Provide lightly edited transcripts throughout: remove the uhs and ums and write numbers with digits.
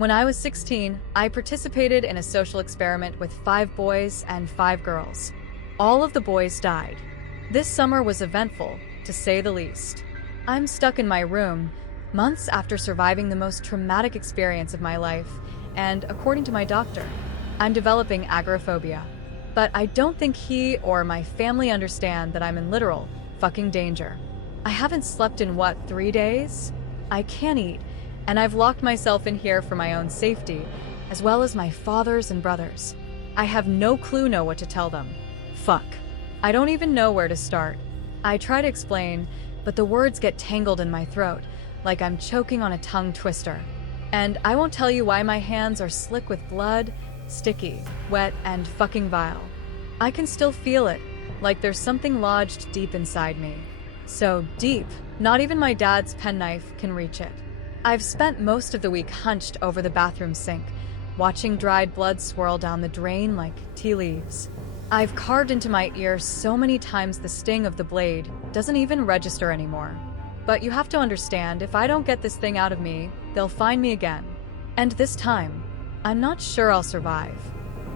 When I was 16, I participated in a social experiment with 5 boys and 5 girls. All of the boys died. This summer was eventful, to say the least. I'm stuck in my room, months after surviving the most traumatic experience of my life, and according to my doctor, I'm developing agoraphobia. But I don't think he or my family understand that I'm in literal fucking danger. I haven't slept in 3 days? I can't eat, and I've locked myself in here for my own safety, as well as my father's and brothers. I have no clue what to tell them. Fuck. I don't even know where to start. I try to explain, but the words get tangled in my throat, like I'm choking on a tongue twister. And I won't tell you why my hands are slick with blood, sticky, wet, and fucking vile. I can still feel it, like there's something lodged deep inside me. So deep, not even my dad's penknife can reach it. I've spent most of the week hunched over the bathroom sink, watching dried blood swirl down the drain like tea leaves. I've carved into my ear so many times the sting of the blade doesn't even register anymore. But you have to understand, if I don't get this thing out of me, they'll find me again. And this time, I'm not sure I'll survive.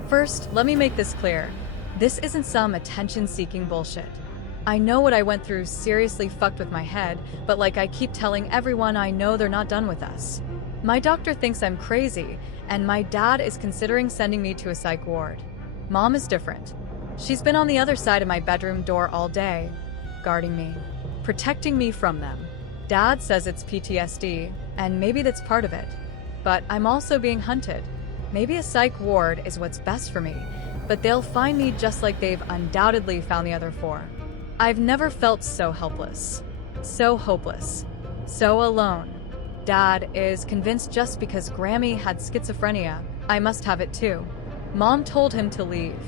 First, let me make this clear. This isn't some attention-seeking bullshit. I know what I went through seriously fucked with my head, but like I keep telling everyone, I know they're not done with us. My doctor thinks I'm crazy, and my dad is considering sending me to a psych ward. Mom is different. She's been on the other side of my bedroom door all day, guarding me, protecting me from them. Dad says it's PTSD, and maybe that's part of it. But I'm also being hunted. Maybe a psych ward is what's best for me, but they'll find me just like they've undoubtedly found the other 4. I've never felt so helpless, so hopeless, so alone. Dad is convinced just because Grammy had schizophrenia, I must have it too. Mom told him to leave.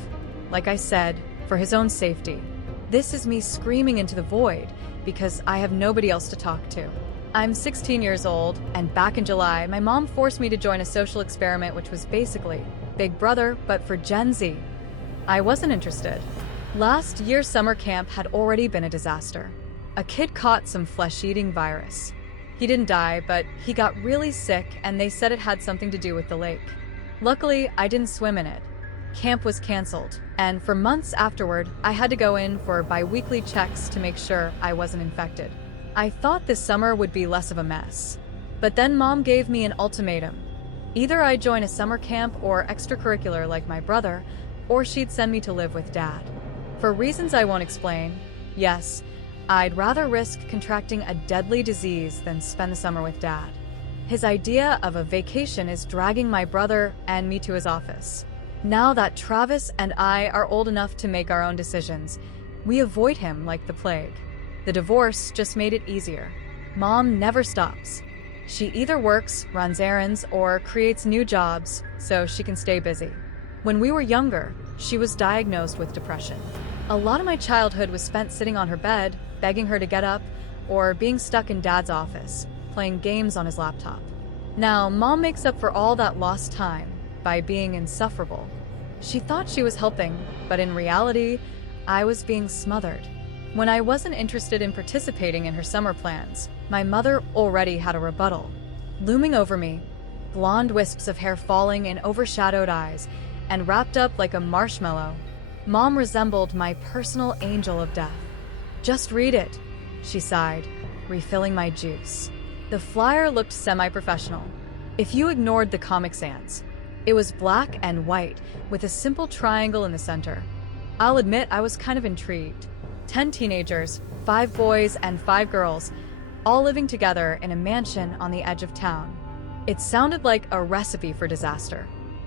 Like I said, for his own safety. This is me screaming into the void because I have nobody else to talk to. I'm 16 years old, and back in July, my mom forced me to join a social experiment which was basically Big Brother, but for Gen Z. I wasn't interested. Last year's summer camp had already been a disaster. A kid caught some flesh-eating virus. He didn't die, but he got really sick, and they said it had something to do with the lake. Luckily, I didn't swim in it. Camp was canceled, and for months afterward, I had to go in for bi-weekly checks to make sure I wasn't infected. I thought this summer would be less of a mess. But then Mom gave me an ultimatum. Either I'd join a summer camp or extracurricular like my brother, or she'd send me to live with Dad. For reasons I won't explain, yes, I'd rather risk contracting a deadly disease than spend the summer with Dad. His idea of a vacation is dragging my brother and me to his office. Now that Travis and I are old enough to make our own decisions, we avoid him like the plague. The divorce just made it easier. Mom never stops. She either works, runs errands, or creates new jobs so she can stay busy. When we were younger, she was diagnosed with depression. A lot of my childhood was spent sitting on her bed, begging her to get up, or being stuck in Dad's office, playing games on his laptop. Now, Mom makes up for all that lost time by being insufferable. She thought she was helping, but in reality, I was being smothered. When I wasn't interested in participating in her summer plans, my mother already had a rebuttal. Looming over me, blonde wisps of hair falling in overshadowed eyes, and wrapped up like a marshmallow, Mom resembled my personal angel of death. "Just read it," she sighed, refilling my juice. The flyer looked semi-professional. If you ignored the Comic Sans, it was black and white with a simple triangle in the center. I'll admit I was kind of intrigued. 10 teenagers, 5 boys and 5 girls, all living together in a mansion on the edge of town. It sounded like a recipe for disaster.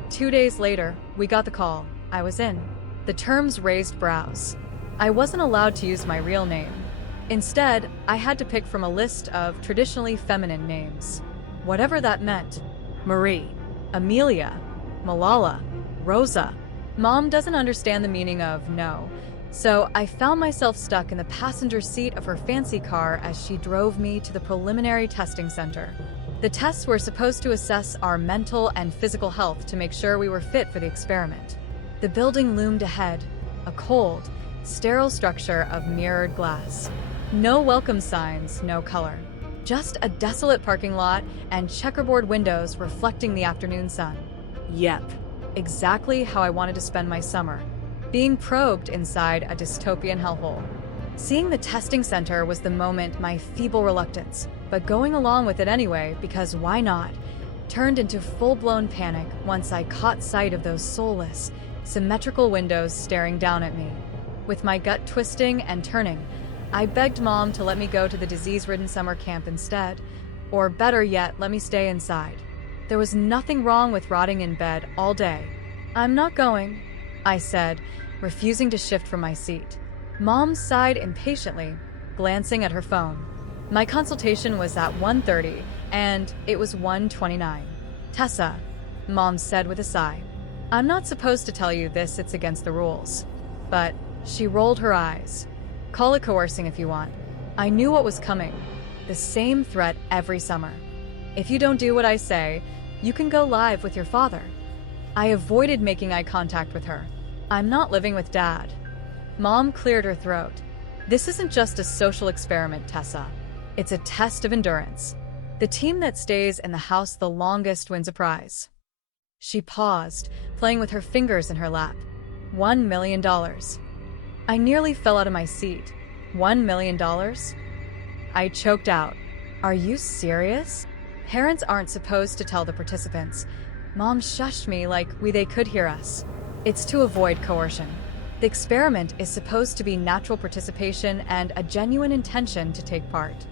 2 days later, we got the call. I was in. The terms raised brows. I wasn't allowed to use my real name. Instead, I had to pick from a list of traditionally feminine names. Whatever that meant. Marie, Amelia, Malala, Rosa. Mom doesn't understand the meaning of no, so I found myself stuck in the passenger seat of her fancy car as she drove me to the preliminary testing center. The tests were supposed to assess our mental and physical health to make sure we were fit for the experiment. The building loomed ahead, a cold, sterile structure of mirrored glass. No welcome signs, no color. Just a desolate parking lot and checkerboard windows reflecting the afternoon sun. Yep, exactly how I wanted to spend my summer, being probed inside a dystopian hellhole. Seeing the testing center was the moment my feeble reluctance, but going along with it anyway because why not, turned into full-blown panic once I caught sight of those soulless, symmetrical windows staring down at me. With my gut twisting and turning, I begged Mom to let me go to the disease-ridden summer camp instead, or better yet, let me stay inside. There was nothing wrong with rotting in bed all day. "I'm not going," I said, refusing to shift from my seat. Mom sighed impatiently, glancing at her phone. My consultation was at 1:30, and it was 1:29. "Tessa," Mom said with a sigh, "I'm not supposed to tell you this, it's against the rules." But she rolled her eyes. "Call it coercing if you want. I knew what was coming. The same threat every summer. If you don't do what I say, you can go live with your father." I avoided making eye contact with her. "I'm not living with Dad." Mom cleared her throat. "This isn't just a social experiment, Tessa. It's a test of endurance. The team that stays in the house the longest wins a prize." She paused, playing with her fingers in her lap. $1 million. I nearly fell out of my seat. $1 million? I choked out. "Are you serious? Parents aren't supposed to tell the participants." Mom shushed me like they could hear us. "It's to avoid coercion. The experiment is supposed to be natural participation and a genuine intention to take part."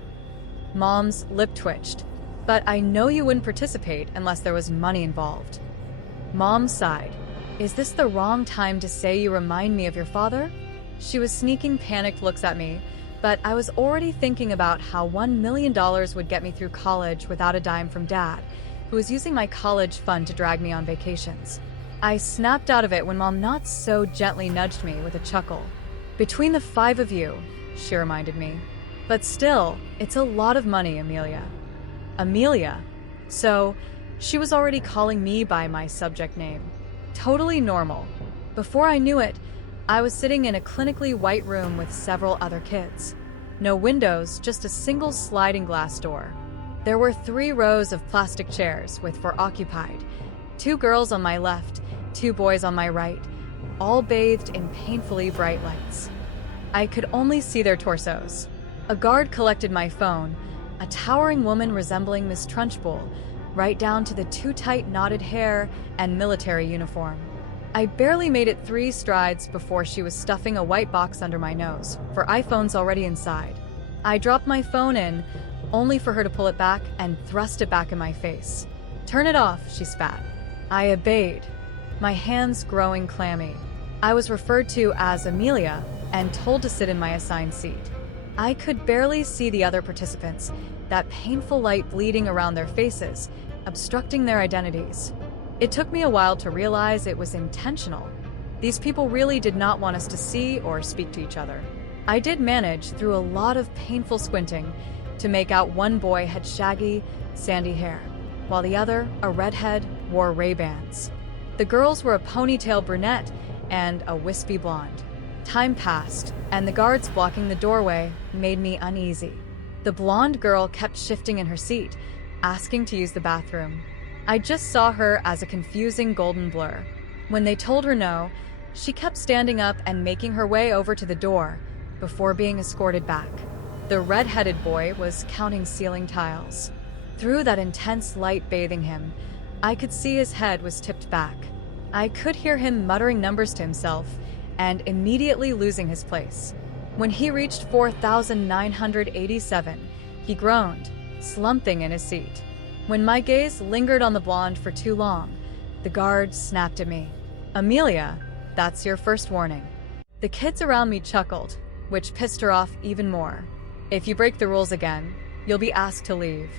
Mom's lip twitched. "But I know you wouldn't participate unless there was money involved." Mom sighed. "Is this the wrong time to say you remind me of your father?" She was sneaking panicked looks at me, but I was already thinking about how $1 million would get me through college without a dime from Dad, who was using my college fund to drag me on vacations. I snapped out of it when Mom not so gently nudged me with a chuckle. "Between the 5 of you," she reminded me. "But still, it's a lot of money, Amelia." Amelia? So, she was already calling me by my subject name. Totally normal. Before I knew it, I was sitting in a clinically white room with several other kids. No windows, just a single sliding glass door. There were 3 rows of plastic chairs with 4 occupied. 2 girls on my left, 2 boys on my right, all bathed in painfully bright lights. I could only see their torsos. A guard collected my phone, a towering woman resembling Miss Trunchbull, right down to the too tight knotted hair and military uniform. I barely made it 3 strides before she was stuffing a white box under my nose, for iPhones already inside. I dropped my phone in, only for her to pull it back and thrust it back in my face. "Turn it off," she spat. I obeyed, my hands growing clammy. I was referred to as Amelia and told to sit in my assigned seat. I could barely see the other participants, that painful light bleeding around their faces, obstructing their identities. It took me a while to realize it was intentional. These people really did not want us to see or speak to each other. I did manage, through a lot of painful squinting, to make out one boy had shaggy, sandy hair, while the other, a redhead, wore Ray-Bans. The girls were a ponytail brunette and a wispy blonde. Time passed, and the guards blocking the doorway made me uneasy. The blonde girl kept shifting in her seat, asking to use the bathroom. I just saw her as a confusing golden blur. When they told her no, she kept standing up and making her way over to the door before being escorted back. The red-headed boy was counting ceiling tiles. Through that intense light bathing him, I could see his head was tipped back. I could hear him muttering numbers to himself and immediately losing his place. When he reached 4,987, he groaned, slumping in his seat. When my gaze lingered on the blonde for too long, the guard snapped at me. "Amelia, that's your first warning." The kids around me chuckled, which pissed her off even more. "If you break the rules again, you'll be asked to leave."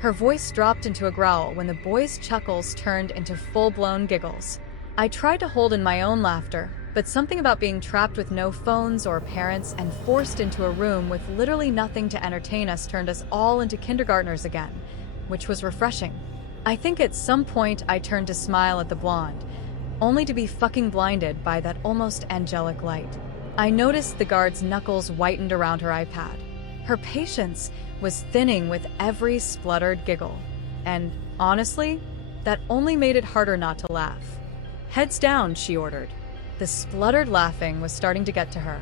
Her voice dropped into a growl when the boys' chuckles turned into full-blown giggles. I tried to hold in my own laughter, but something about being trapped with no phones or parents and forced into a room with literally nothing to entertain us turned us all into kindergartners again, which was refreshing. I think at some point I turned to smile at the blonde, only to be fucking blinded by that almost angelic light. I noticed the guard's knuckles whitened around her iPad. Her patience was thinning with every spluttered giggle. And honestly, that only made it harder not to laugh. "Heads down," she ordered. The spluttered laughing was starting to get to her.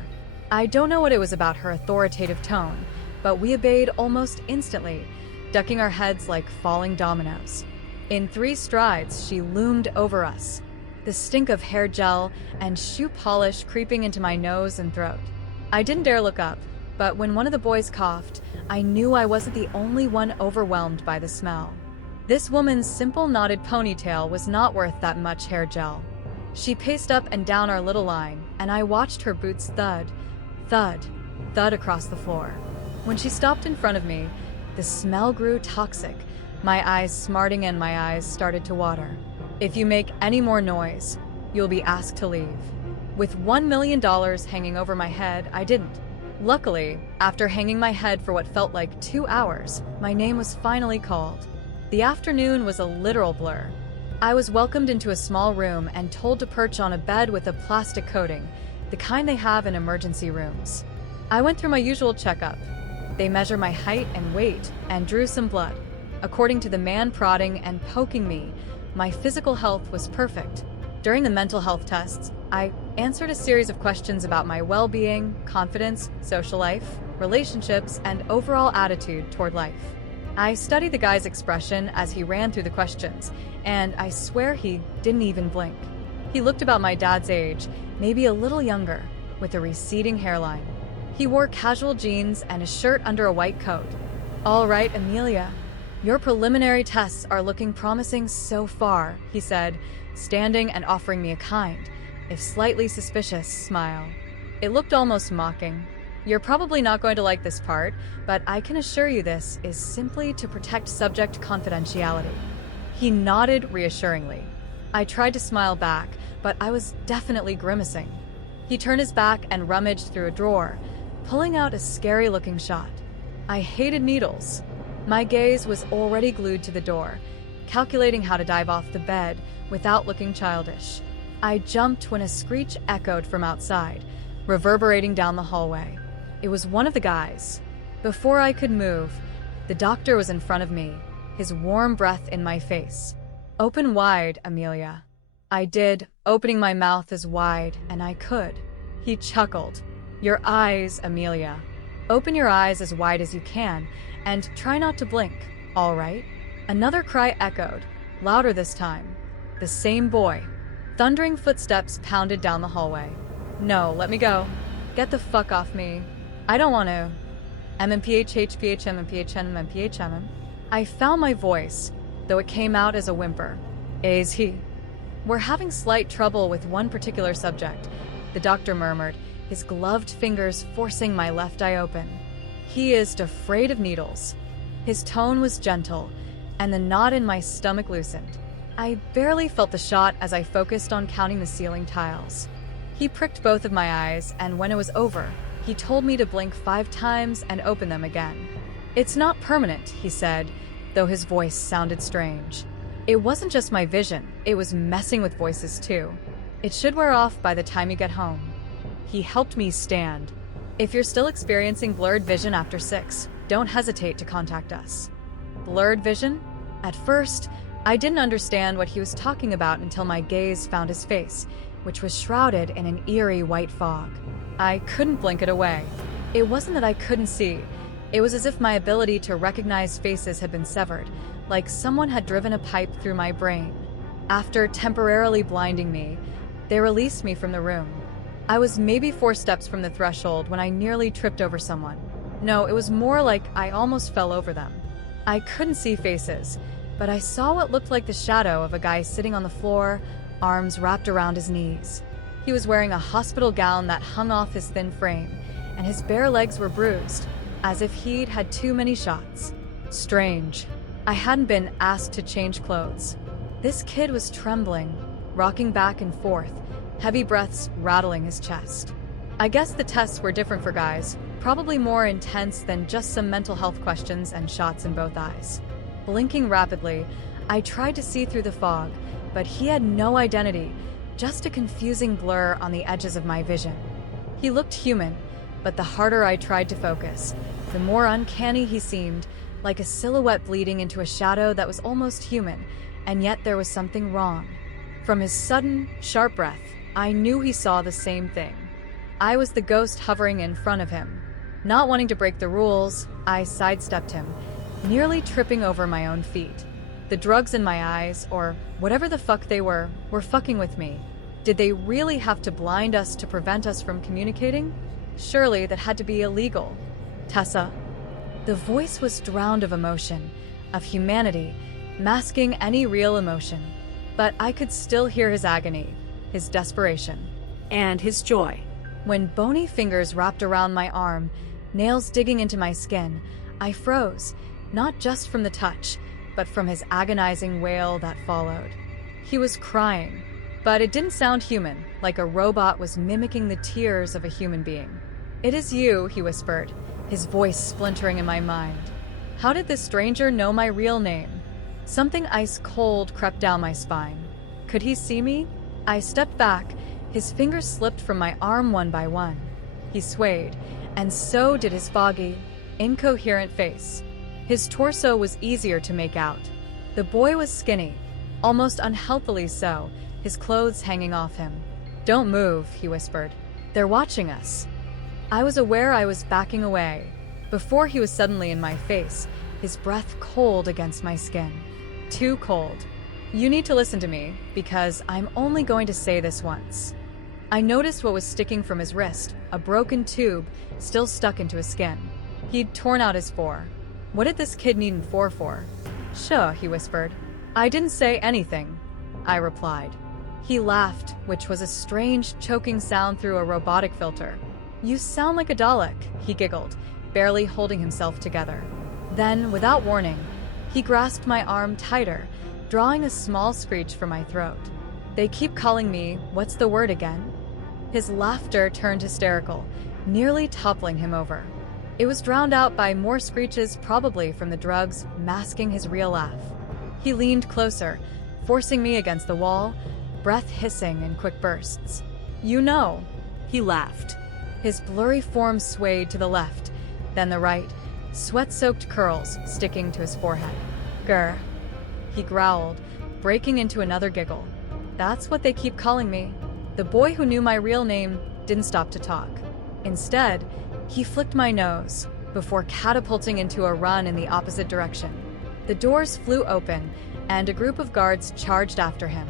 I don't know what it was about her authoritative tone, but we obeyed almost instantly, ducking our heads like falling dominoes. In 3 strides, she loomed over us, the stink of hair gel and shoe polish creeping into my nose and throat. I didn't dare look up, but when one of the boys coughed, I knew I wasn't the only one overwhelmed by the smell. This woman's simple knotted ponytail was not worth that much hair gel. She paced up and down our little line, and I watched her boots thud, thud, thud across the floor. When she stopped in front of me, the smell grew toxic. My eyes smarting and my eyes started to water. "If you make any more noise, you'll be asked to leave." With $1 million hanging over my head, I didn't. Luckily, after hanging my head for what felt like 2 hours, my name was finally called. The afternoon was a literal blur. I was welcomed into a small room and told to perch on a bed with a plastic coating, the kind they have in emergency rooms. I went through my usual checkup. They measured my height and weight and drew some blood. According to the man prodding and poking me, my physical health was perfect. During the mental health tests, I answered a series of questions about my well-being, confidence, social life, relationships, and overall attitude toward life. I studied the guy's expression as he ran through the questions, and I swear he didn't even blink. He looked about my dad's age, maybe a little younger, with a receding hairline. He wore casual jeans and a shirt under a white coat. "All right, Amelia, your preliminary tests are looking promising so far," he said, standing and offering me a kind, if slightly suspicious, smile. It looked almost mocking. "You're probably not going to like this part, but I can assure you this is simply to protect subject confidentiality." He nodded reassuringly. I tried to smile back, but I was definitely grimacing. He turned his back and rummaged through a drawer, pulling out a scary-looking shot. I hated needles. My gaze was already glued to the door, calculating how to dive off the bed without looking childish. I jumped when a screech echoed from outside, reverberating down the hallway. It was one of the guys. Before I could move, the doctor was in front of me, his warm breath in my face. "Open wide, Amelia." I did, opening my mouth as wide and I could. He chuckled. "Your eyes, Amelia. Open your eyes as wide as you can, and try not to blink, all right?" Another cry echoed, louder this time. The same boy. Thundering footsteps pounded down the hallway. "No, let me go. Get the fuck off me. I don't want to." MMPH. I found my voice, though it came out as a whimper. "Is he?" "We're having slight trouble with one particular subject," the doctor murmured, his gloved fingers forcing my left eye open. "He is afraid of needles." His tone was gentle, and the knot in my stomach loosened. I barely felt the shot as I focused on counting the ceiling tiles. He pricked both of my eyes, and when it was over, he told me to blink 5 times and open them again. "It's not permanent," he said, though his voice sounded strange. It wasn't just my vision, it was messing with voices too. "It should wear off by the time you get home." He helped me stand. "If you're still experiencing blurred vision after 6, don't hesitate to contact us." Blurred vision? At first, I didn't understand what he was talking about until my gaze found his face, which was shrouded in an eerie white fog. I couldn't blink it away. It wasn't that I couldn't see. It was as if my ability to recognize faces had been severed, like someone had driven a pipe through my brain. After temporarily blinding me, they released me from the room. I was maybe 4 steps from the threshold when I nearly tripped over someone. No, it was more like I almost fell over them. I couldn't see faces, but I saw what looked like the shadow of a guy sitting on the floor, arms wrapped around his knees. He was wearing a hospital gown that hung off his thin frame, and his bare legs were bruised, as if he'd had too many shots. Strange. I hadn't been asked to change clothes. This kid was trembling, rocking back and forth, heavy breaths rattling his chest. I guess the tests were different for guys, probably more intense than just some mental health questions and shots in both eyes. Blinking rapidly, I tried to see through the fog, but he had no identity, just a confusing blur on the edges of my vision. He looked human, but the harder I tried to focus, the more uncanny he seemed, like a silhouette bleeding into a shadow that was almost human, and yet there was something wrong. From his sudden, sharp breath, I knew he saw the same thing. I was the ghost hovering in front of him. Not wanting to break the rules, I sidestepped him, nearly tripping over my own feet. The drugs in my eyes, or whatever the fuck they were fucking with me. Did they really have to blind us to prevent us from communicating? Surely that had to be illegal. Tessa. The voice was drowned of emotion, of humanity, masking any real emotion. But I could still hear his agony, his desperation. And his joy. When bony fingers wrapped around my arm, nails digging into my skin, I froze, not just from the touch, but from his agonizing wail that followed. He was crying, but it didn't sound human, like a robot was mimicking the tears of a human being. "It is you," he whispered, his voice splintering in my mind. How did this stranger know my real name? Something ice cold crept down my spine. Could he see me? I stepped back, his fingers slipped from my arm one by one. He swayed, and so did his foggy, incoherent face. His torso was easier to make out. The boy was skinny, almost unhealthily so, his clothes hanging off him. "Don't move," he whispered. "They're watching us." I was aware I was backing away, before he was suddenly in my face, his breath cold against my skin. Too cold. "You need to listen to me, because I'm only going to say this once." I noticed what was sticking from his wrist, a broken tube, still stuck into his skin. He'd torn out his four. What did this kid need an four for? "Sure," he whispered. "I didn't say anything," I replied. He laughed, which was a strange, choking sound through a robotic filter. "You sound like a Dalek," he giggled, barely holding himself together. Then, without warning, he grasped my arm tighter, drawing a small screech from my throat. "They keep calling me, what's the word again?" His laughter turned hysterical, nearly toppling him over. It was drowned out by more screeches, probably from the drugs, masking his real laugh. He leaned closer, forcing me against the wall, breath hissing in quick bursts. "You know," He laughed. His blurry form swayed to the left, then the right, sweat-soaked curls sticking to his forehead. "Grr," he growled, breaking into another giggle. "That's what they keep calling me." The boy who knew my real name didn't stop to talk. Instead, he flicked my nose, before catapulting into a run in the opposite direction. The doors flew open, and a group of guards charged after him.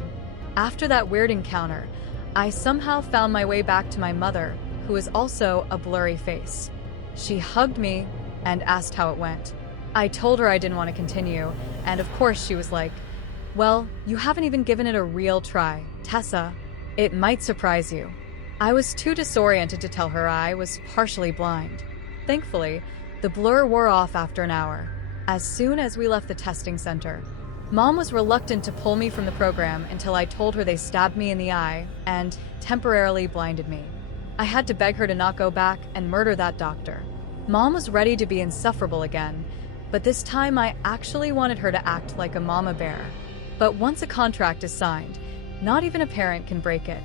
After that weird encounter, I somehow found my way back to my mother, who is also a blurry face. She hugged me and asked how it went. I told her I didn't want to continue, and of course she was like, "Well, you haven't even given it a real try, Tessa. It might surprise you." I was too disoriented to tell her I was partially blind. Thankfully, the blur wore off after an hour, as soon as we left the testing center. Mom was reluctant to pull me from the program until I told her they stabbed me in the eye and temporarily blinded me. I had to beg her to not go back and murder that doctor. Mom was ready to be insufferable again, but this time I actually wanted her to act like a mama bear. But once a contract is signed, not even a parent can break it.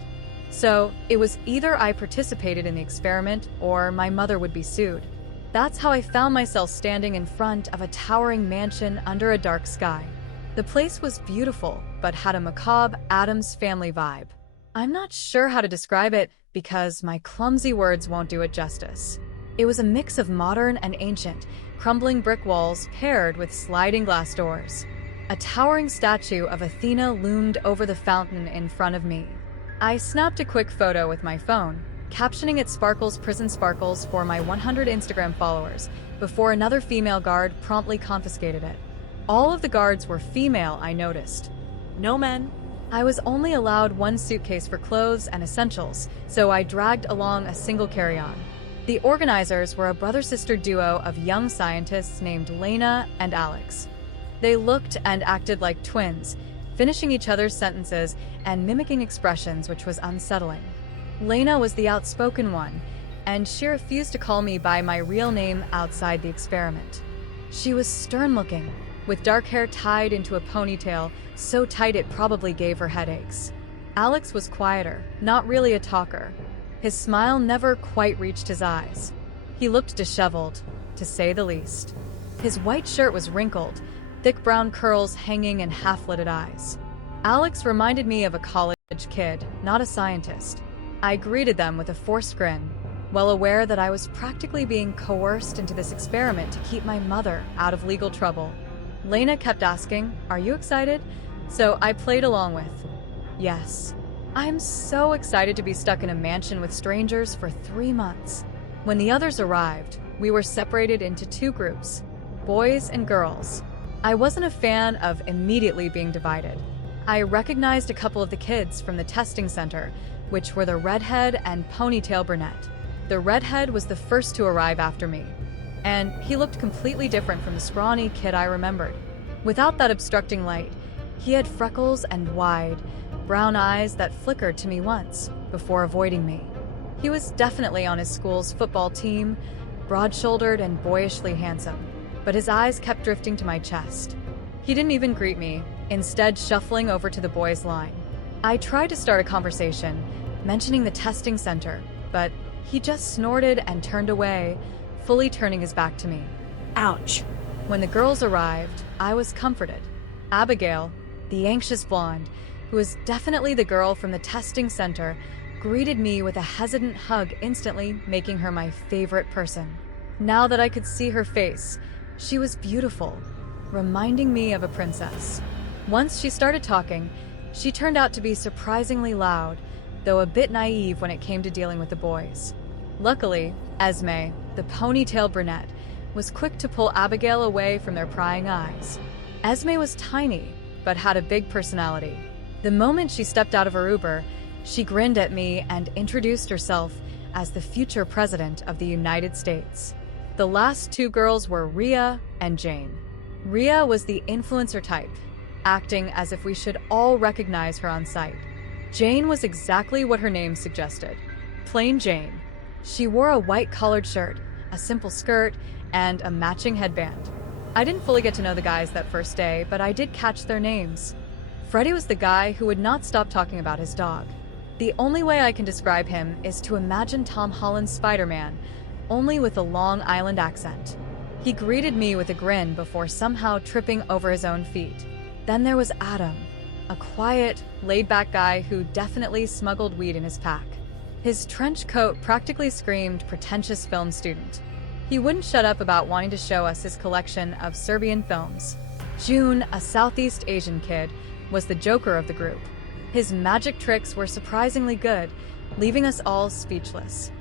So it was either I participated in the experiment or my mother would be sued. That's how I found myself standing in front of a towering mansion under a dark sky. The place was beautiful, but had a macabre Addams Family vibe. I'm not sure how to describe it because my clumsy words won't do it justice. It was a mix of modern and ancient, crumbling brick walls paired with sliding glass doors. A towering statue of Athena loomed over the fountain in front of me. I snapped a quick photo with my phone, captioning it "Sparkles Prison Sparkles" for my 100 Instagram followers, before another female guard promptly confiscated it. All of the guards were female, I noticed. No men. I was only allowed one suitcase for clothes and essentials, so I dragged along a single carry-on. The organizers were a brother-sister duo of young scientists named Lena and Alex. They looked and acted like twins, finishing each other's sentences and mimicking expressions, which was unsettling. Lena was the outspoken one, and she refused to call me by my real name outside the experiment. She was stern-looking, with dark hair tied into a ponytail so tight it probably gave her headaches. Alex was quieter, not really a talker. His smile never quite reached his eyes. He looked disheveled, to say the least. His white shirt was wrinkled, thick brown curls hanging in half-lidded eyes. Alex reminded me of a college kid, not a scientist. I greeted them with a forced grin, well aware that I was practically being coerced into this experiment to keep my mother out of legal trouble. Lena kept asking, "Are you excited?" So I played along with, "Yes. I'm so excited to be stuck in a mansion with strangers for 3 months." When the others arrived, we were separated into 2 groups, boys and girls. I wasn't a fan of immediately being divided. I recognized a couple of the kids from the testing center, which were the redhead and ponytail brunette. The redhead was the first to arrive after me, and he looked completely different from the scrawny kid I remembered. Without that obstructing light, he had freckles and wide, brown eyes that flickered to me once, before avoiding me. He was definitely on his school's football team, broad-shouldered and boyishly handsome, but his eyes kept drifting to my chest. He didn't even greet me, instead shuffling over to the boys' line. I tried to start a conversation, mentioning the testing center, but he just snorted and turned away, fully turning his back to me. Ouch. When the girls arrived, I was comforted. Abigail, the anxious blonde, who was definitely the girl from the testing center, greeted me with a hesitant hug, instantly making her my favorite person. Now that I could see her face, she was beautiful, reminding me of a princess. Once she started talking, she turned out to be surprisingly loud, though a bit naive when it came to dealing with the boys. Luckily, Esme, the ponytail brunette, was quick to pull Abigail away from their prying eyes. Esme was tiny, but had a big personality. The moment she stepped out of her Uber, she grinned at me and introduced herself as the future president of the United States. The last 2 girls were Rhea and Jane. Rhea was the influencer type, acting as if we should all recognize her on sight. Jane was exactly what her name suggested, plain Jane. She wore a white collared shirt, a simple skirt, and a matching headband. I didn't fully get to know the guys that first day, but I did catch their names. Freddie was the guy who would not stop talking about his dog. The only way I can describe him is to imagine Tom Holland's Spider-Man, only with a Long Island accent. He greeted me with a grin before somehow tripping over his own feet. Then there was Adam, a quiet, laid-back guy who definitely smuggled weed in his pack. His trench coat practically screamed pretentious film student. He wouldn't shut up about wanting to show us his collection of Serbian films. June, a Southeast Asian kid, was the joker of the group. His magic tricks were surprisingly good, leaving us all speechless.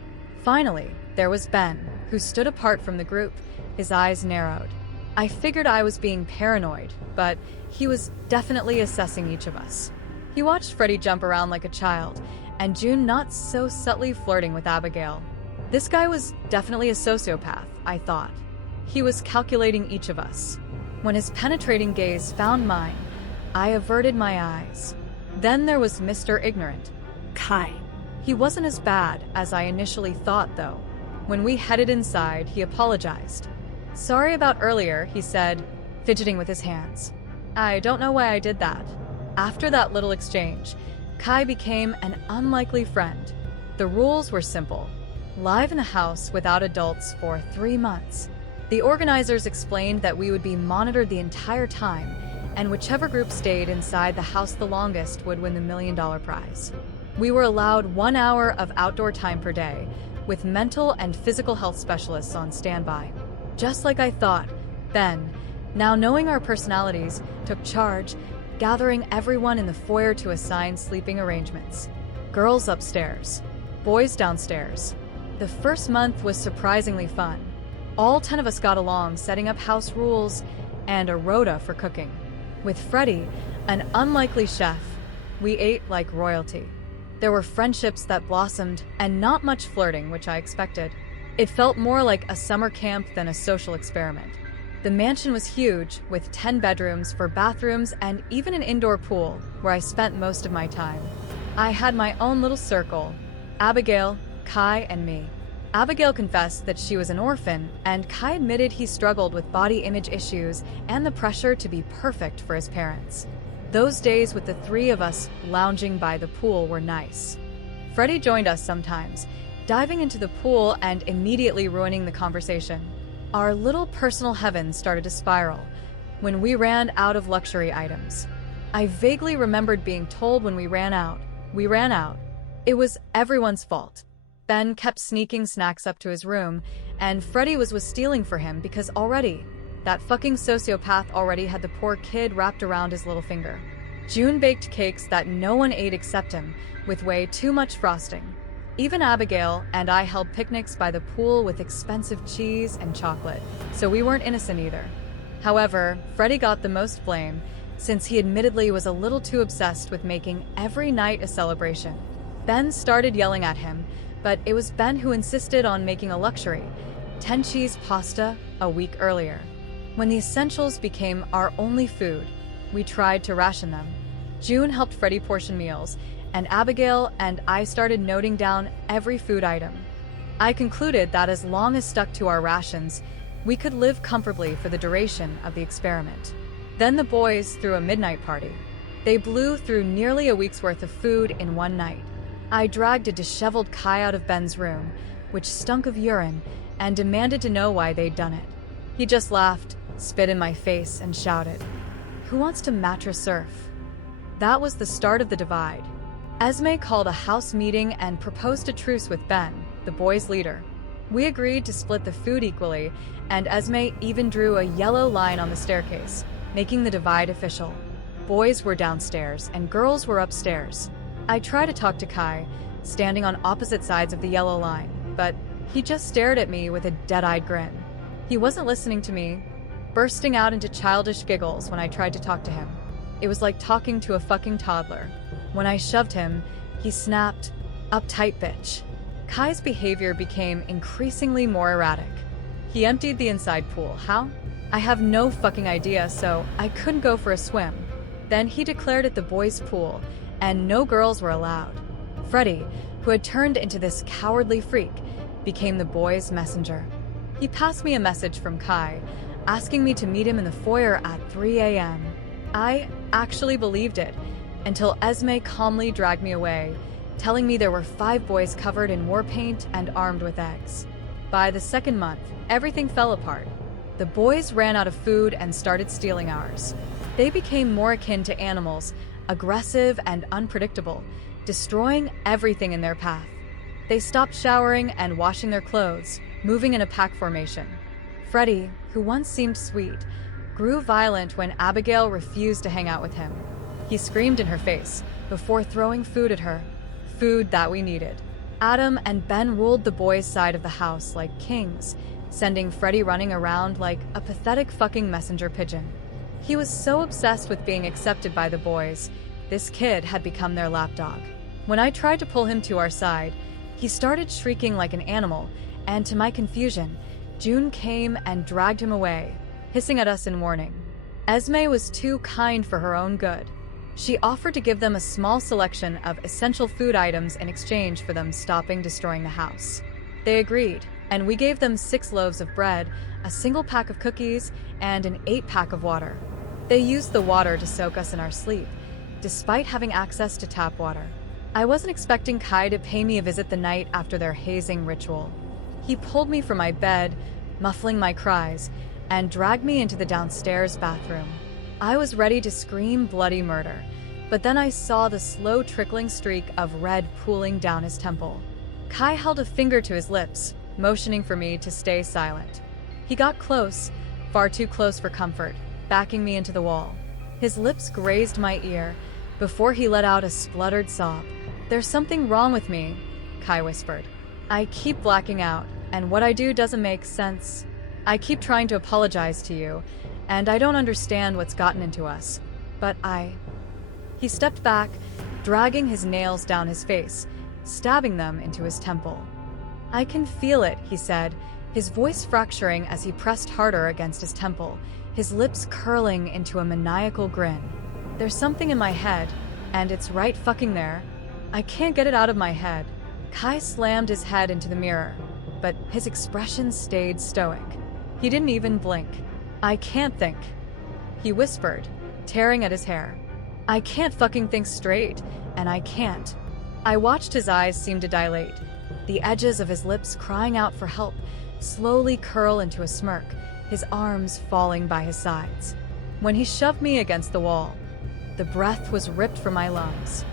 Finally, there was Ben, who stood apart from the group, his eyes narrowed. I figured I was being paranoid, but he was definitely assessing each of us. He watched Freddie jump around like a child, and June not so subtly flirting with Abigail. This guy was definitely a sociopath, I thought. He was calculating each of us. When his penetrating gaze found mine, I averted my eyes. Then there was Mr. Ignorant. Kai. He wasn't as bad as I initially thought, though. When we headed inside, he apologized. "Sorry about earlier," he said, fidgeting with his hands. "I don't know why I did that." After that little exchange, Kai became an unlikely friend. The rules were simple. Live in the house without adults for 3 months. The organizers explained that we would be monitored the entire time, and whichever group stayed inside the house the longest would win the $1 million prize. We were allowed 1 hour of outdoor time per day, with mental and physical health specialists on standby. Just like I thought, Ben, now knowing our personalities, took charge, gathering everyone in the foyer to assign sleeping arrangements. Girls upstairs, boys downstairs. The first month was surprisingly fun. All 10 of us got along, setting up house rules and a rota for cooking. With Freddie, an unlikely chef, we ate like royalty. There were friendships that blossomed and not much flirting, which I expected. It felt more like a summer camp than a social experiment. The mansion was huge, with 10 bedrooms, 4 bathrooms, and even an indoor pool, where I spent most of my time. I had my own little circle: Abigail, Kai, and me. Abigail confessed that she was an orphan, and Kai admitted he struggled with body image issues and the pressure to be perfect for his parents. Those days with the 3 of us lounging by the pool were nice. Freddie joined us sometimes, diving into the pool and immediately ruining the conversation. Our little personal heaven started to spiral when we ran out of luxury items. I vaguely remembered being told when we ran out. It was everyone's fault. Ben kept sneaking snacks up to his room, and Freddie was stealing for him because already, that fucking sociopath already had the poor kid wrapped around his little finger. June baked cakes that no one ate except him, with way too much frosting. Even Abigail and I held picnics by the pool with expensive cheese and chocolate, so we weren't innocent either. However, Freddie got the most blame, since he admittedly was a little too obsessed with making every night a celebration. Ben started yelling at him, but it was Ben who insisted on making a luxury, 10-cheese pasta, a week earlier. When the essentials became our only food, we tried to ration them. June helped Freddie portion meals, and Abigail and I started noting down every food item. I concluded that as long as stuck to our rations, we could live comfortably for the duration of the experiment. Then the boys threw a midnight party. They blew through nearly a week's worth of food in one night. I dragged a disheveled Kai out of Ben's room, which stunk of urine, and demanded to know why they'd done it. He just laughed, spit in my face, and shouted, "Who wants to mattress surf?" That was the start of the divide. Esme called a house meeting and proposed a truce with Ben, the boys' leader. We agreed to split the food equally, and Esme even drew a yellow line on the staircase, making the divide official. Boys were downstairs and girls were upstairs. I tried to talk to Kai, standing on opposite sides of the yellow line, but he just stared at me with a dead-eyed grin. He wasn't listening to me, bursting out into childish giggles when I tried to talk to him. It was like talking to a fucking toddler. When I shoved him, he snapped, "Uptight bitch." Kai's behavior became increasingly more erratic. He emptied the inside pool. How? I have no fucking idea, so I couldn't go for a swim. Then he declared it the boys' pool, and no girls were allowed. Freddie, who had turned into this cowardly freak, became the boys' messenger. He passed me a message from Kai, asking me to meet him in the foyer at 3 a.m. I actually believed it, until Esme calmly dragged me away, telling me there were 5 boys covered in war paint and armed with eggs. By the second month, everything fell apart. The boys ran out of food and started stealing ours. They became more akin to animals, aggressive and unpredictable, destroying everything in their path. They stopped showering and washing their clothes, moving in a pack formation. Freddie, who once seemed sweet, grew violent when Abigail refused to hang out with him. He screamed in her face before throwing food at her, food that we needed. Adam and Ben ruled the boys' side of the house like kings, sending Freddie running around like a pathetic fucking messenger pigeon. He was so obsessed with being accepted by the boys, this kid had become their lapdog. When I tried to pull him to our side, he started shrieking like an animal, and to my confusion, June came and dragged him away, hissing at us in warning. Esme was too kind for her own good. She offered to give them a small selection of essential food items in exchange for them stopping destroying the house. They agreed, and we gave them 6 loaves of bread, a single pack of cookies, and an 8-pack of water. They used the water to soak us in our sleep, despite having access to tap water. I wasn't expecting Kai to pay me a visit the night after their hazing ritual. He pulled me from my bed, muffling my cries, and dragged me into the downstairs bathroom. I was ready to scream bloody murder, but then I saw the slow trickling streak of red pooling down his temple. Kai held a finger to his lips, motioning for me to stay silent. He got close, far too close for comfort, backing me into the wall. His lips grazed my ear before he let out a spluttered sob. "There's something wrong with me," Kai whispered. "I keep blacking out, and what I do doesn't make sense. I keep trying to apologize to you, and I don't understand what's gotten into us. But He stepped back, dragging his nails down his face, stabbing them into his temple. "I can feel it," he said, his voice fracturing as he pressed harder against his temple, his lips curling into a maniacal grin. "There's something in my head, and it's right fucking there. I can't get it out of my head." Kai slammed his head into the mirror, but his expression stayed stoic. He didn't even blink. "I can't think," he whispered, tearing at his hair. "I can't fucking think straight, and I can't." I watched his eyes seem to dilate, the edges of his lips crying out for help, slowly curl into a smirk, his arms falling by his sides. When he shoved me against the wall, the breath was ripped from my lungs.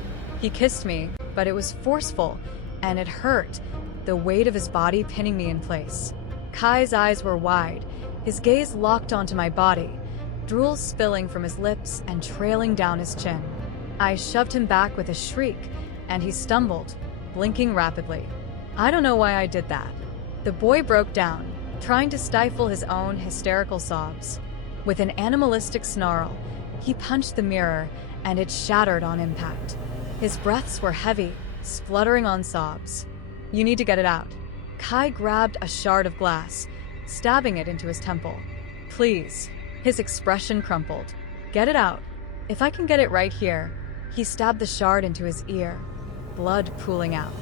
He kissed me, but it was forceful, and it hurt, the weight of his body pinning me in place. Kai's eyes were wide, his gaze locked onto my body, drool spilling from his lips and trailing down his chin. I shoved him back with a shriek, and he stumbled, blinking rapidly. I don't know why I did that. The boy broke down, trying to stifle his own hysterical sobs. With an animalistic snarl, he punched the mirror, and it shattered on impact. His breaths were heavy, spluttering on sobs. You need to get it out. Kai grabbed a shard of glass, stabbing it into his temple. Please. His expression crumpled. Get it out. If I can get it right here. He stabbed the shard into his ear, blood pooling out.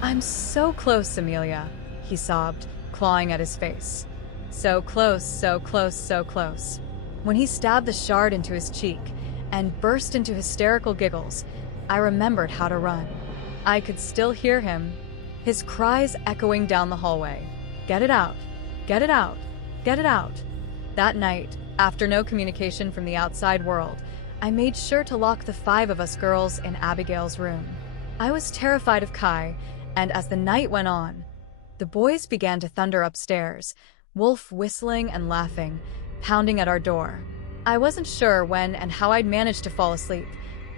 I'm so close, Amelia, he sobbed, clawing at his face. So close, so close, so close. When he stabbed the shard into his cheek and burst into hysterical giggles, I remembered how to run. I could still hear him, his cries echoing down the hallway. Get it out. Get it out. Get it out. That night, after no communication from the outside world, I made sure to lock the 5 of us girls in Abigail's room. I was terrified of Kai, and as the night went on, the boys began to thunder upstairs, Wolf whistling and laughing, pounding at our door. I wasn't sure when and how I'd managed to fall asleep,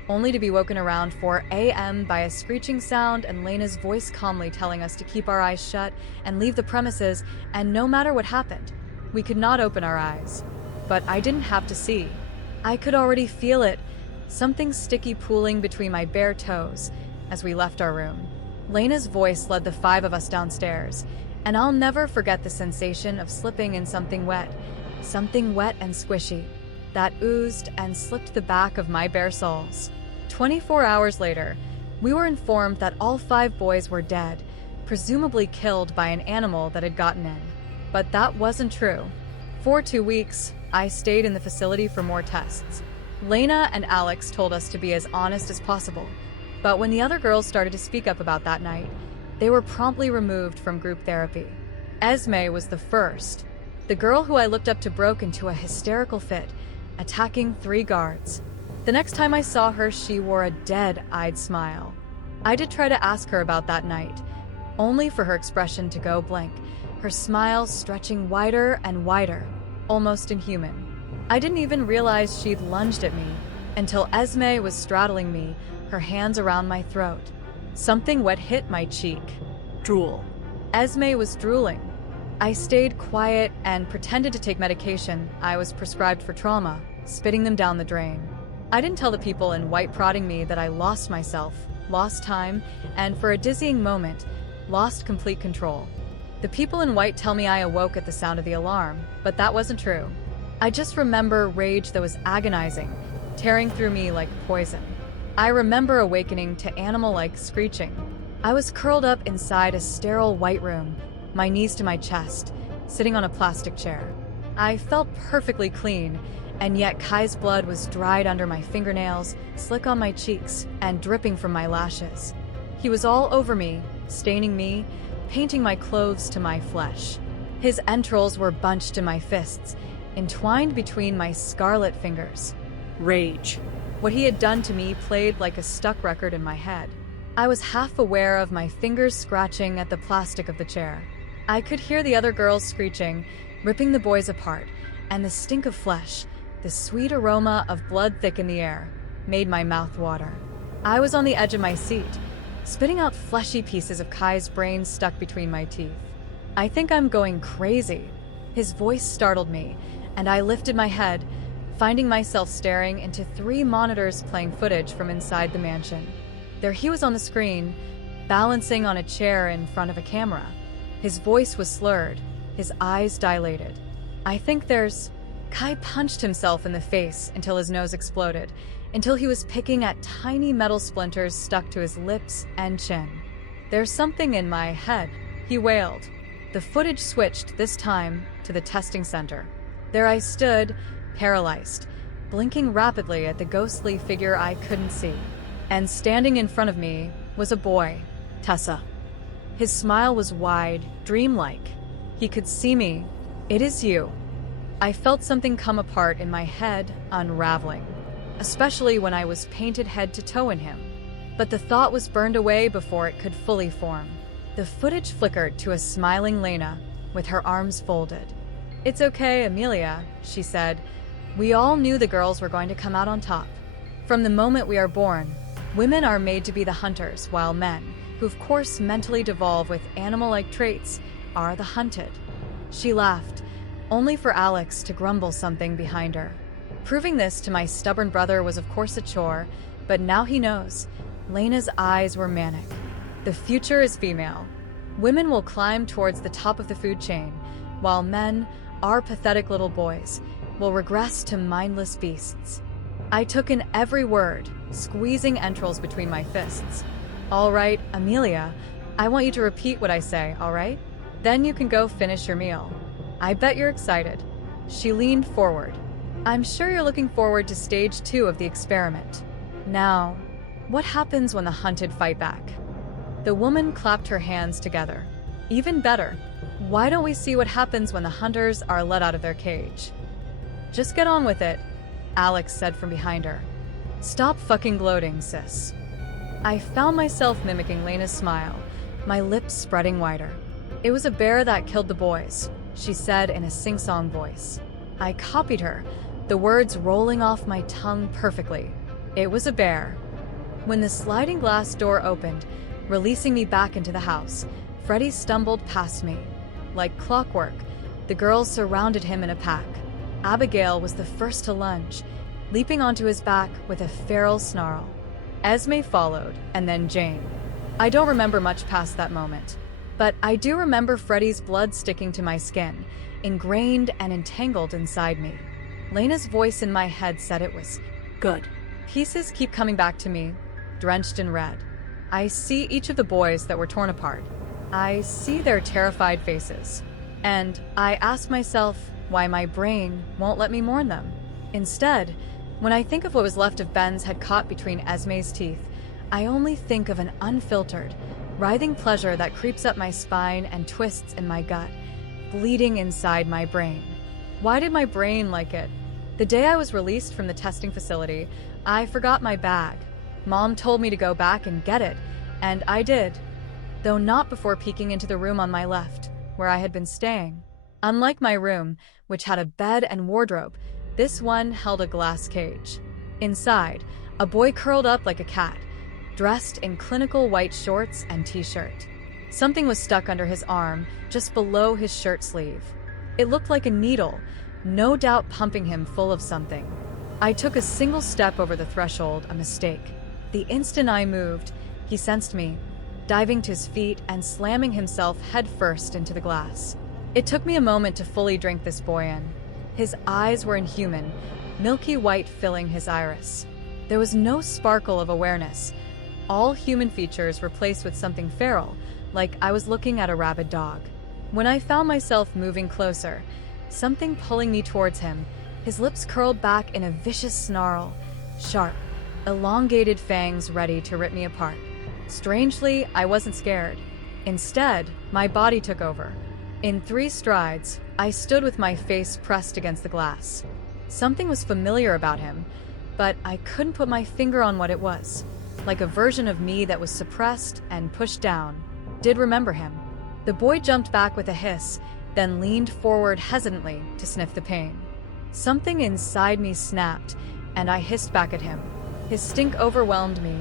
only to be woken around 4 a.m. by a screeching sound and Lena's voice calmly telling us to keep our eyes shut and leave the premises, and no matter what happened, we could not open our eyes. But I didn't have to see. I could already feel it, something sticky pooling between my bare toes as we left our room. Lena's voice led the 5 of us downstairs, and I'll never forget the sensation of slipping in something wet and squishy, that oozed and slipped the back of my bare soles. 24 hours later, we were informed that all 5 boys were dead, presumably killed by an animal that had gotten in. But that wasn't true. For 2 weeks, I stayed in the facility for more tests. Lena and Alex told us to be as honest as possible, but when the other girls started to speak up about that night, they were promptly removed from group therapy. Esme was the first. The girl who I looked up to broke into a hysterical fit, attacking 3 guards. The next time I saw her, she wore a dead-eyed smile. I did try to ask her about that night, only for her expression to go blank, her smile stretching wider and wider, almost inhuman. I didn't even realize she'd lunged at me until Esme was straddling me, her hands around my throat. Something wet hit my cheek. Drool. Esme was drooling. I stayed quiet and pretended to take medication I was prescribed for trauma, spitting them down the drain. I didn't tell the people in white prodding me that I lost myself, lost time, and for a dizzying moment, lost complete control. The people in white tell me I awoke at the sound of the alarm, but that wasn't true. I just remember rage that was agonizing, tearing through me like poison. I remember awakening to animal-like screeching. I was curled up inside a sterile white room, my knees to my chest, sitting on a plastic chair. I felt perfectly clean, and yet Kai's blood was dried under my fingernails, slick on my cheeks, and dripping from my lashes. He was all over me, staining me, painting my clothes to my flesh. His entrails were bunched in my fists, entwined between my scarlet fingers. Rage. What he had done to me played like a stuck record in my head. I was half aware of my fingers scratching at the plastic of the chair. I could hear the other girls screeching, ripping the boys apart, and the stink of flesh, the sweet aroma of blood thick in the air, made my mouth water. I was on the edge of my seat, spitting out fleshy pieces of Kai's brain stuck between my teeth. I think I'm going crazy. His voice startled me, and I lifted my head, finding myself staring into 3 monitors playing footage from inside the mansion. There he was on the screen, balancing on a chair in front of a camera. His voice was slurred, his eyes dilated. I think there's... Kai punched himself in the face until his nose exploded, until he was picking at tiny metal splinters stuck to his lips and chin. There's something in my head, he wailed. The footage switched, this time, to the testing center. There I stood, paralyzed, blinking rapidly at the ghostly figure I couldn't see. And standing in front of me was a boy, Tessa. His smile was wide, dreamlike. He could see me. It is you. I felt something come apart in my head, unraveling, especially when I was painted head to toe in him. But the thought was burned away before it could fully form. The footage flickered to a smiling Lena, with her arms folded. "It's okay, Amelia," she said. "We all knew the girls were going to come out on top. From the moment we are born, women are made to be the hunters, while men, who of course mentally devolve with animal-like traits, are the hunted." She laughed, only for Alex to grumble something behind her. Proving this to my stubborn brother was of course a chore, but now he knows. Lena's eyes were manic. The future is female. Women will climb towards the top of the food chain, while men, our pathetic little boys, will regress to mindless beasts. I took in every word, squeezing entrails between my fists. "All right, Amelia, I want you to repeat what I say, all right? Then you can go finish your meal. I bet you're excited." She leaned forward. "I'm sure you're looking forward to stage 2 of the experiment. Now, what happens when the hunted fight back?" The woman clapped her hands together. "Even better. Why don't we see what happens when the hunters are let out of their cage?" "Just get on with it," Alex said from behind her. "Stop fucking gloating, sis." I found myself mimicking Lena's smile, my lips spreading wider. "It was a bear that killed the boys," she said in a sing-song voice. I copied her, the words rolling off my tongue perfectly. It was a bear. When the sliding glass door opened, releasing me back into the house, Freddie stumbled past me. Like clockwork, the girls surrounded him in a pack. Abigail was the first to lunge, leaping onto his back with a feral snarl. Esme followed, and then Jane. I don't remember much past that moment, but I do remember Freddie's blood sticking to my skin, ingrained and entangled inside me. Lena's voice in my head said it was Good. Pieces keep coming back to me, drenched in red. I see each of the boys that were torn apart. I see their terrified faces. And I ask myself why my brain won't let me mourn them. Instead, when I think of what was left of Ben's head caught between Esme's teeth, I only think of an unfiltered, writhing pleasure that creeps up my spine and twists in my gut, bleeding inside my brain. Why did my brain like it? The day I was released from the testing facility, I forgot my bag. Mom told me to go back and get it, and I did. Though not before peeking into the room on my left, where I had been staying. Unlike my room, which had a bed and wardrobe, this one held a glass cage. Inside, a boy curled up like a cat, dressed in clinical white shorts and t-shirt. Something was stuck under his arm, just below his shirt sleeve. It looked like a needle, no doubt pumping him full of something. I took a single step over the threshold, a mistake. The instant I moved, he sensed me, diving to his feet and slamming himself headfirst into the glass. It took me a moment to fully drink this boy in. His eyes were inhuman, milky white filling his iris. There was no sparkle of awareness. All human features replaced with something feral, like I was looking at a rabid dog. When I found myself moving closer, something pulling me towards him, his lips curled back in a vicious snarl, sharp, elongated fangs ready to rip me apart. Strangely, I wasn't scared. Instead, my body took over. In 3 strides, I stood with my face pressed against the glass. Something was familiar about him, but I couldn't put my finger on what it was. Like a version of me that was suppressed and pushed down. Did remember him. The boy jumped back with a hiss, then leaned forward hesitantly to sniff the pain. Something inside me snapped, and I hissed back at him. His stink overwhelmed me.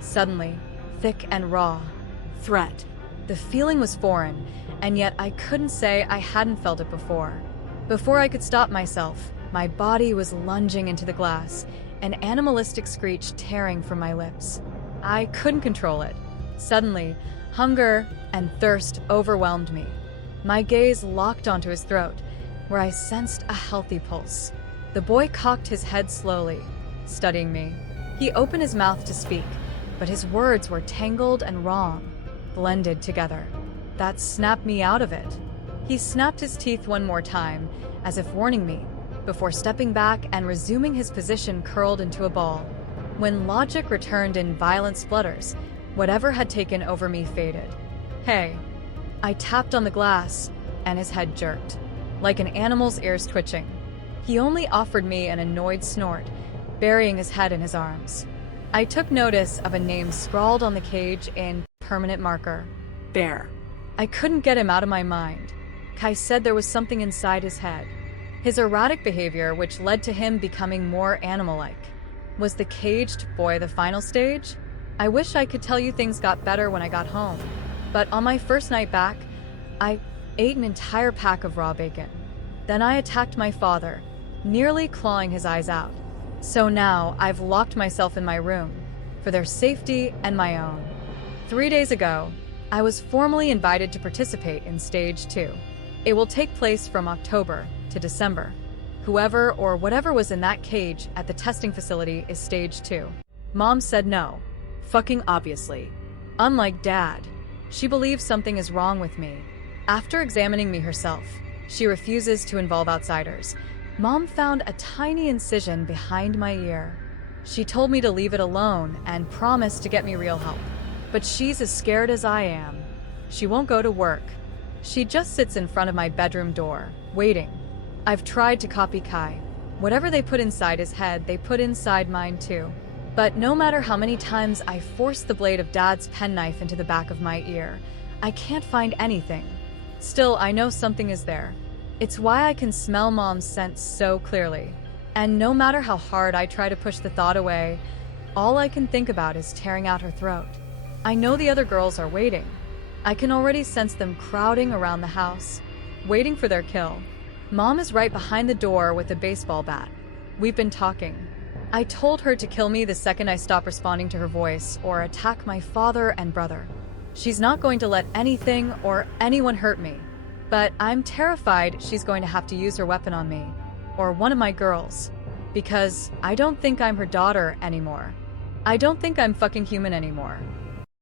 Suddenly, thick and raw. Threat. The feeling was foreign, and yet I couldn't say I hadn't felt it before. Before I could stop myself, my body was lunging into the glass, an animalistic screech tearing from my lips. I couldn't control it. Suddenly, hunger and thirst overwhelmed me. My gaze locked onto his throat, where I sensed a healthy pulse. The boy cocked his head slowly, studying me. He opened his mouth to speak, but his words were tangled and wrong, blended together. That snapped me out of it. He snapped his teeth one more time, as if warning me, before stepping back and resuming his position curled into a ball. When logic returned in violent splutters, whatever had taken over me faded. Hey. I tapped on the glass, and his head jerked, like an animal's ears twitching. He only offered me an annoyed snort, burying his head in his arms. I took notice of a name scrawled on the cage in permanent marker. Bear. I couldn't get him out of my mind. Kai said there was something inside his head. His erratic behavior, which led to him becoming more animal-like. Was the caged boy the final stage? I wish I could tell you things got better when I got home. But on my first night back, I ate an entire pack of raw bacon. Then I attacked my father, nearly clawing his eyes out. So now I've locked myself in my room, for their safety and my own. 3 days ago, I was formally invited to participate in Stage 2. It will take place from October to December. Whoever or whatever was in that cage at the testing facility is Stage 2. Mom said no. Fucking obviously. Unlike Dad, she believes something is wrong with me. After examining me herself, she refuses to involve outsiders. Mom found a tiny incision behind my ear. She told me to leave it alone and promised to get me real help. But she's as scared as I am. She won't go to work. She just sits in front of my bedroom door, waiting. I've tried to copy Kai. Whatever they put inside his head, they put inside mine too. But no matter how many times I force the blade of Dad's penknife into the back of my ear, I can't find anything. Still, I know something is there. It's why I can smell Mom's scent so clearly. And no matter how hard I try to push the thought away, all I can think about is tearing out her throat. I know the other girls are waiting. I can already sense them crowding around the house, waiting for their kill. Mom is right behind the door with a baseball bat. We've been talking. I told her to kill me the second I stop responding to her voice or attack my father and brother. She's not going to let anything or anyone hurt me. But I'm terrified she's going to have to use her weapon on me, or one of my girls, because I don't think I'm her daughter anymore. I don't think I'm fucking human anymore.